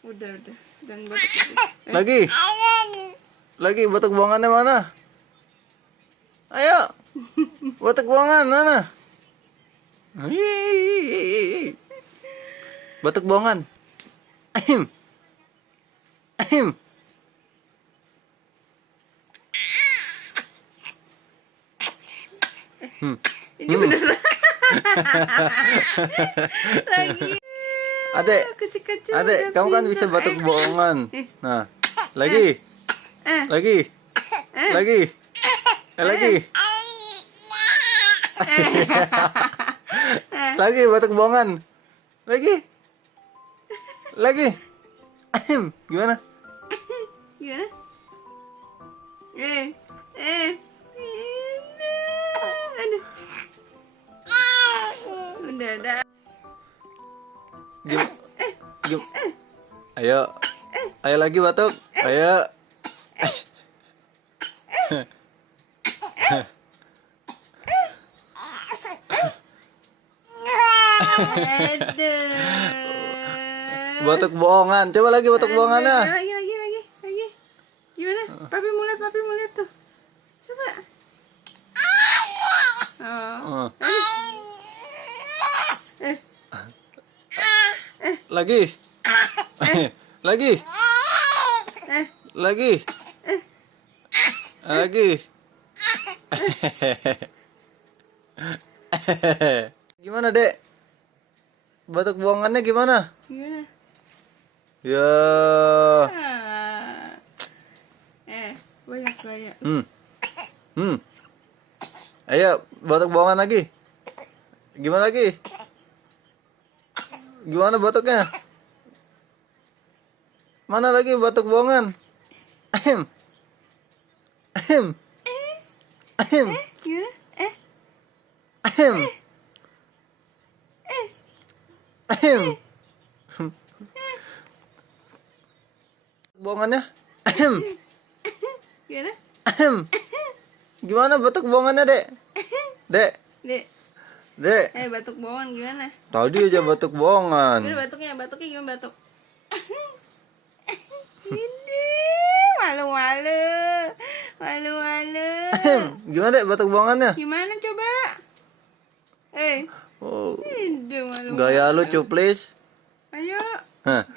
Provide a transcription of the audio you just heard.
Udah. Dan batuk Lagi. Lagi batuk buangannya mana? Ayo. Batuk buangan mana? Hihihi. Batuk buangan. Ahem. Ahem. Ini beneran. Lagi. Adek, Kecil-kecil. adek, udah kamu kan pintar. bisa batuk bohongan. Nah, lagi, lagi, lagi, lagi, lagi batuk bohongan, lagi, ahem, gimana? Gimana? Aduh. Udah ada. Gim, gim, ayo, ayo lagi batuk, ayo. Aduh. Batuk bohongan, coba lagi batuk bohongannya. Lagi. Gimana? Papi mau lihat tuh. Coba. Oh. Lagi, lagi, lagi, lagi. Gimana, Dek? Batuk buangannya gimana? Gimana? Ya. Banyak. Ayo, batuk buangan lagi. Gimana lagi? Gimana batuknya? Mana lagi batuk buangan? Ahem. Ahem. Ahem. Gimana? Ahem. Ahem. Buangannya? Ahem. Gimana? Ahem. Gimana batuk buangannya, Dek? Dek. Dek. Dek. Batuk bohongan gimana? Tadi aja batuk buangan. Gimana batuknya gimana batuk? Ini malu-malu. Ahem. Gimana, Dek, batuk buangannya? Gimana coba? Oh, Aduh, malu. gaya lucu, please. Ayo. Hah.